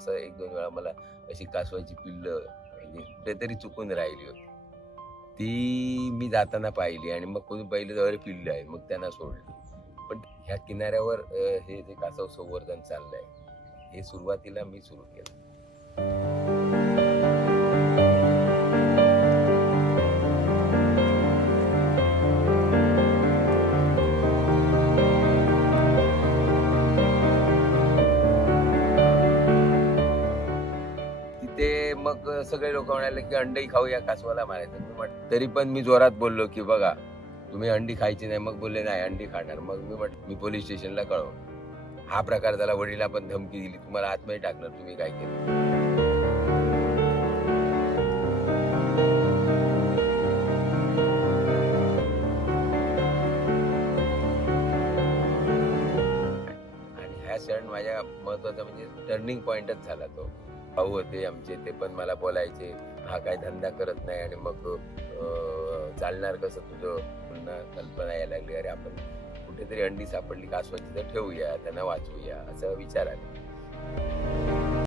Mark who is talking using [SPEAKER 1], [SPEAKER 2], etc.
[SPEAKER 1] तसं एक दोन वेळा मला अशी कासवाची पिल्लं म्हणजे कुठेतरी चुकून राहिली होती. ती मी जाताना पाहिली आणि मग कोणी पहिले जवळ पिल्लं आहे मग त्यांना सोडलं. पण ह्या किनाऱ्यावर हे जे कासव संवर्धन चाललंय हे सुरुवातीला मी सुरू केलं. मग सगळे लोक म्हणाले की अंडी खाऊया कासवाला मारायचं. तरी पण मी जोरात बोललो की बघा तुम्ही अंडी खायची नाही. मग बोलले नाही अंडी खाणार. मग मी म्हट मी पोलीस स्टेशनला कळव हा प्रकार झाला वडिला पण धमकी दिली. तुम्हाला आतमध्ये टाकणार तुम्ही काय केलं? आणि हा सण माझ्या महत्त्वाचा म्हणजे टर्निंग पॉइंटच झाला तो. भाऊ होते आमचे ते पण मला बोलायचे हा काय धंदा करत नाही आणि मग चालणार कसं तुझं? पुन्हा कल्पना यायला लागली अरे आपण कुठेतरी अंडी सापडली कासवाची तर ठेवूया त्यांना वाचवूया असा विचार आला.